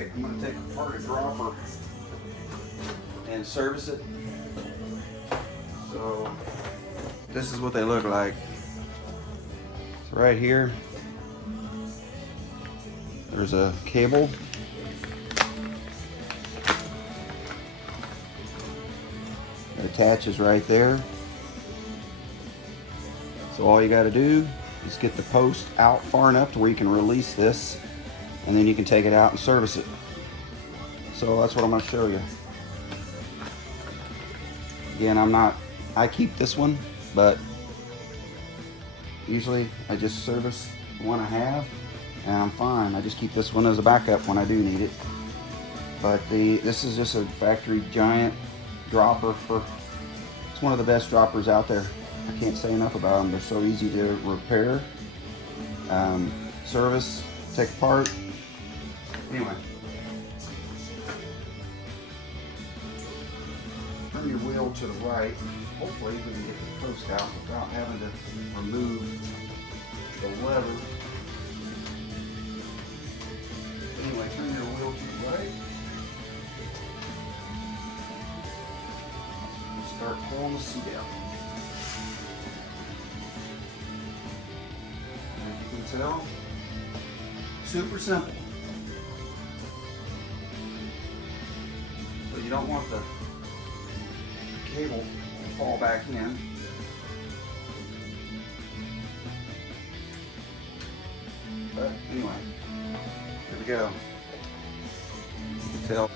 Alright, I'm going to take apart a dropper and service it. So this is what they look like. So right here, there's a cable. It attaches right there. So all you got to do is get the post out far enough to where you can release this, and then you can take it out and service it. So that's what I'm going to show you. Again, I keep this one, but usually I just service the one I have and I'm fine. I just keep this one as a backup when I do need it. But this is just a factory giant dropper it's one of the best droppers out there. I can't say enough about them. They're so easy to repair, service, take apart. Anyway, turn your wheel to the right. Hopefully we can get the post out without having to remove the lever. Anyway, turn your wheel to the right. Start pulling the seat out. As you can tell, super simple. But you don't want the cable to fall back in. But anyway, here we go. You can tell.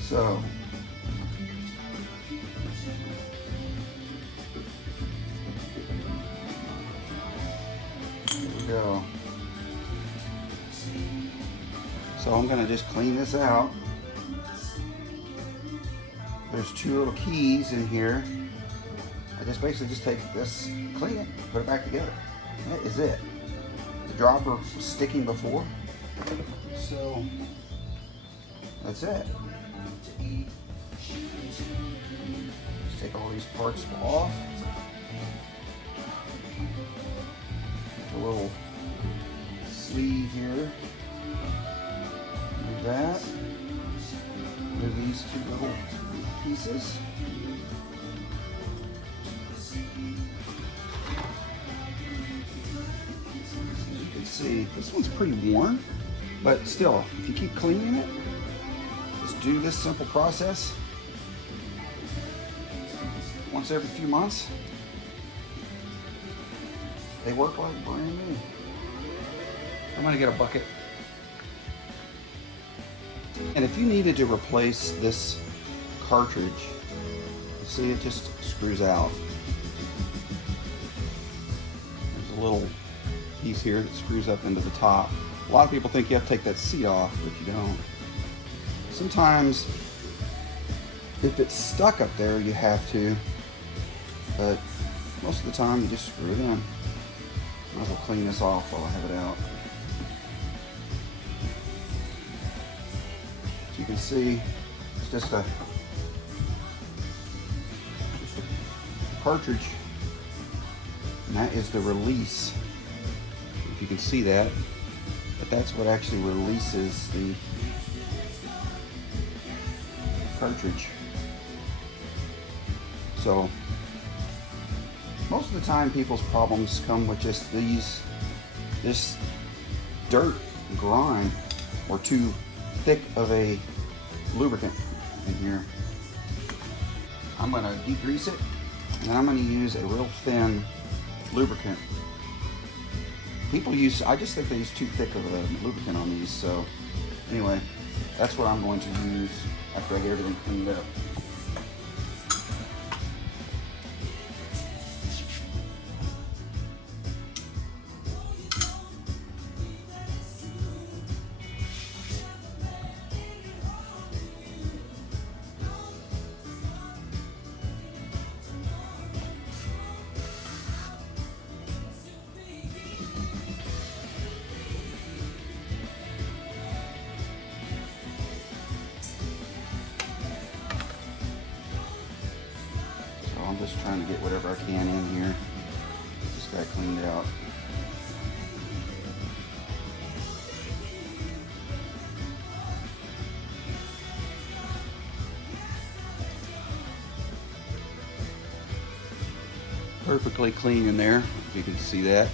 So here we go. So I'm going to just clean this out. There's two little keys in here. I just basically just take this, clean it, put it back together. That is it. The dropper was sticking before, so that's it. Just take all these parts off. There's a little sleeve here. Do that. Move these two little pieces. As you can see, this one's pretty worn, but still, if you keep cleaning it, just do this simple process once every few months. They work like brand new. I'm gonna get a bucket. And if you needed to replace this cartridge, see, it just screws out. There's a little piece here that screws up into the top. A lot of people think you have to take that seat off, but you don't. Sometimes, if it's stuck up there, you have to, but most of the time you just screw it in. Might as well clean this off while I have it out. As you can see, it's just a cartridge, and that is the release. If you can see that, but that's what actually releases the cartridge. So most of the time people's problems come with just this dirt, grime, or too thick of a lubricant in here. I'm going to degrease it, and I'm going to use a real thin lubricant. I just think they use too thick of a lubricant on these, so anyway, that's what I'm going to use after I get everything cleaned up. trying to get whatever I can in here. This guy cleaned out. Perfectly clean in there, if you can see that.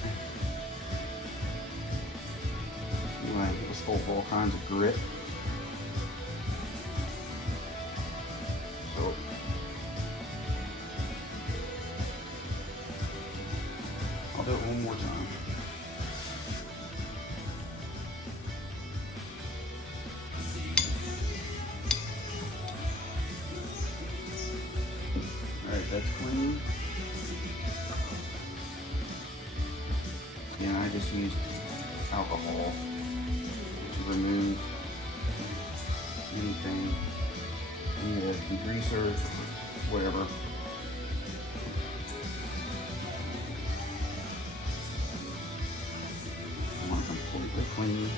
Anyway, it was full of all kinds of grit. So I'll do it one more time. Alright, that's clean. Again, I just used alcohol to remove anything, any of the degreaser, whatever. I want to completely clean.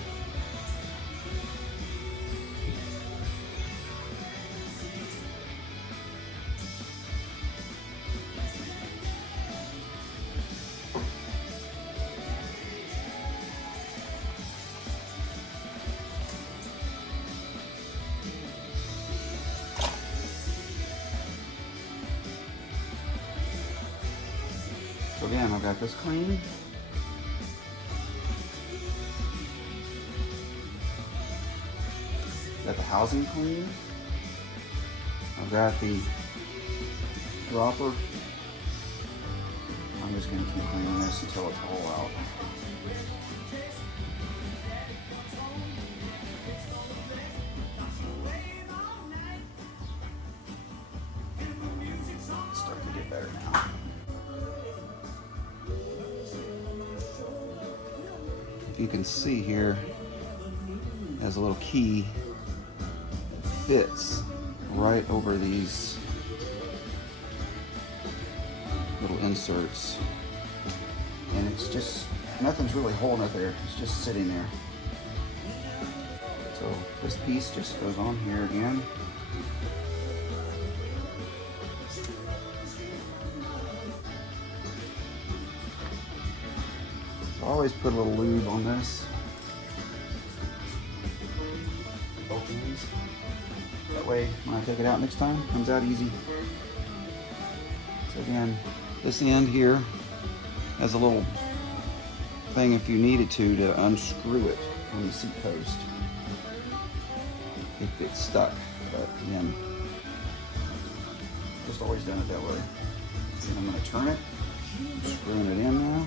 So again, I've got this clean. Got the housing clean. I've got the dropper. I'm just going to keep cleaning this until it's all out. It's starting to get better now. You can see here, has a little key, fits right over these little inserts, and it's just, nothing's really holding it there, it's just sitting there. So this piece just goes on here again. So I always put a little lube on this. Both ends. That way, when I take it out next time, it comes out easy. So again, this end here has a little thing if you needed to unscrew it from the seat post if it's stuck. But again, just always done it that way. And I'm going to turn it, screwing it in now.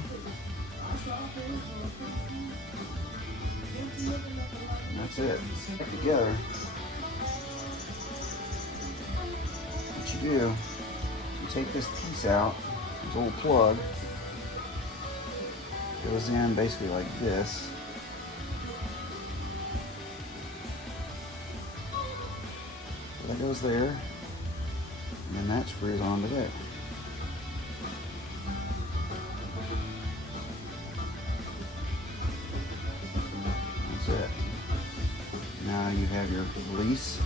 And that's it. Back together. What you do, you take this piece out, this old plug, goes in basically like this. So that goes there, and then that screws onto there. That's it. Now you have your release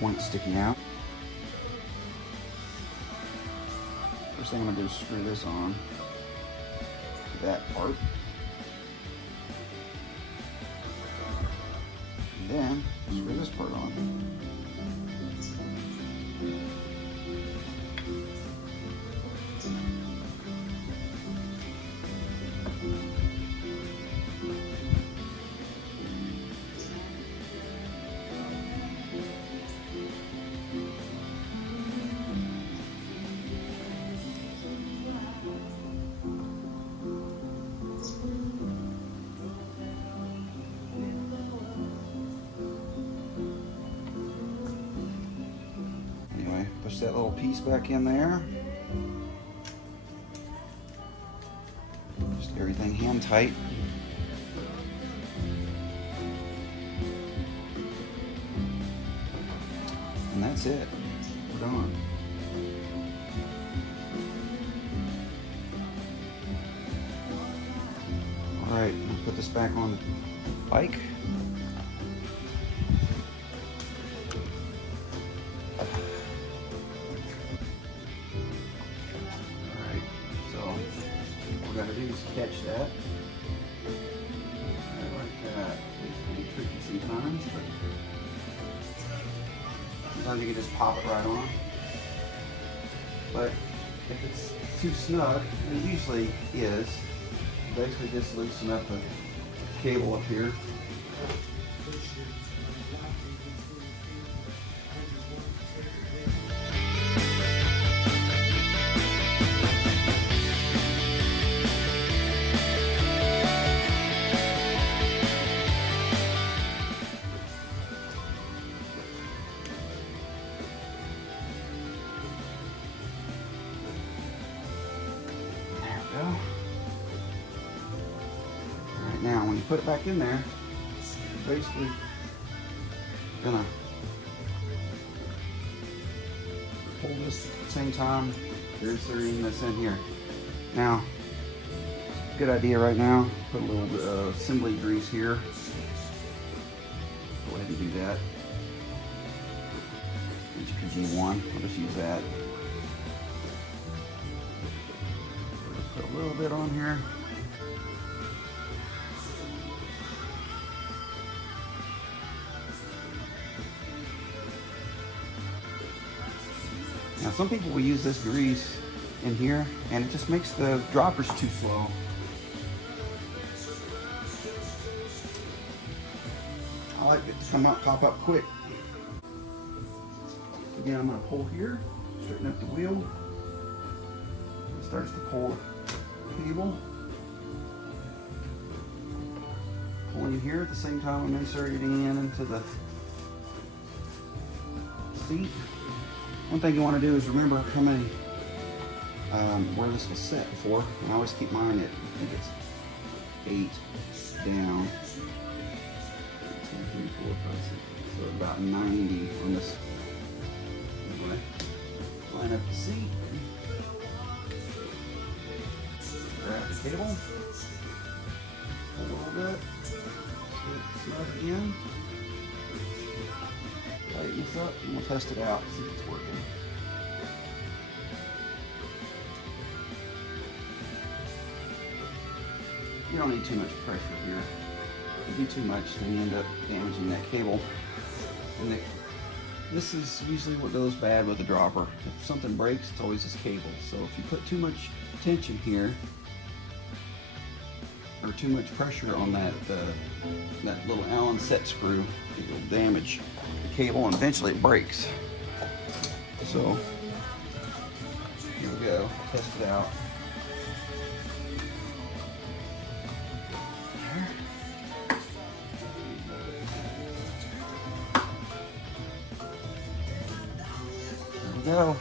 point sticking out. First thing I'm going to do is screw this on to that part. And then screw this part on. Push that little piece back in there. Just everything hand tight. And that's it. We're done. Alright, I'll put this back on the bike. sometimes you can just pop it right on. But if it's too snug, and it usually is, basically just loosen up the cable up here. Alright, now when you put it back in there, you're basically gonna hold this at the same time you're inserting this in here. Now, good idea right now, put a little bit of assembly grease here. Go ahead and do that. HPG1, I'll just use that. Put a little bit on here. Now some people will use this grease in here and it just makes the droppers too slow. I like it to come up, pop up quick. Again, I'm going to pull here, straighten up the wheel. It starts to pull the cable. Pulling here at the same time I'm inserting it into the seat. One thing you want to do is remember how many, where this was set before. And I always keep mine at, I think it's 8 down. 2, 3, 4, 5, 6. So about 90 on this. Line up the seat. Grab the cable. Pull a little bit. Snug again. Tighten this up and we'll test it out, see if it's working. You don't need too much pressure here. If you do too much, then you end up damaging that cable. And this is usually what goes bad with the dropper. If something breaks, it's always this cable. So if you put too much tension here, or too much pressure on that little Allen set screw, it will damage the cable and eventually it breaks. So here we go, test it out. There we go,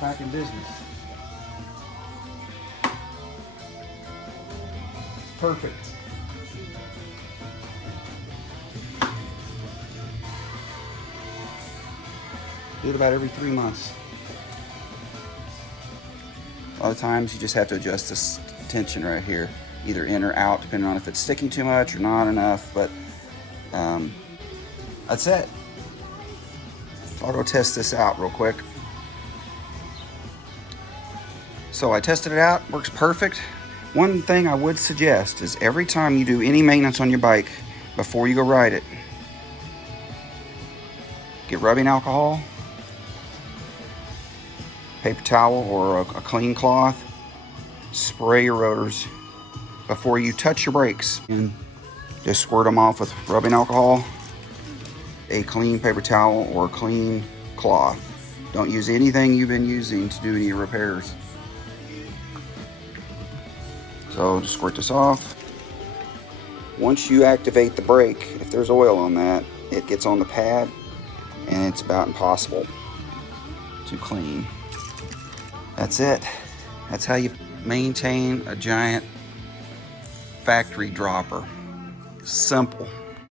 back in business. Perfect. Do it about every 3 months. A lot of times you just have to adjust this tension right here, either in or out, depending on if it's sticking too much or not enough, but that's it. I'll go test this out real quick. So I tested it out, works perfect. One thing I would suggest is every time you do any maintenance on your bike, before you go ride it, get rubbing alcohol, paper towel, or a clean cloth, spray your rotors before you touch your brakes. And just squirt them off with rubbing alcohol, a clean paper towel, or a clean cloth. Don't use anything you've been using to do any repairs. So just squirt this off. Once you activate the brake, if there's oil on that, it gets on the pad and it's about impossible to clean. That's it. That's how you maintain a giant factory dropper. Simple.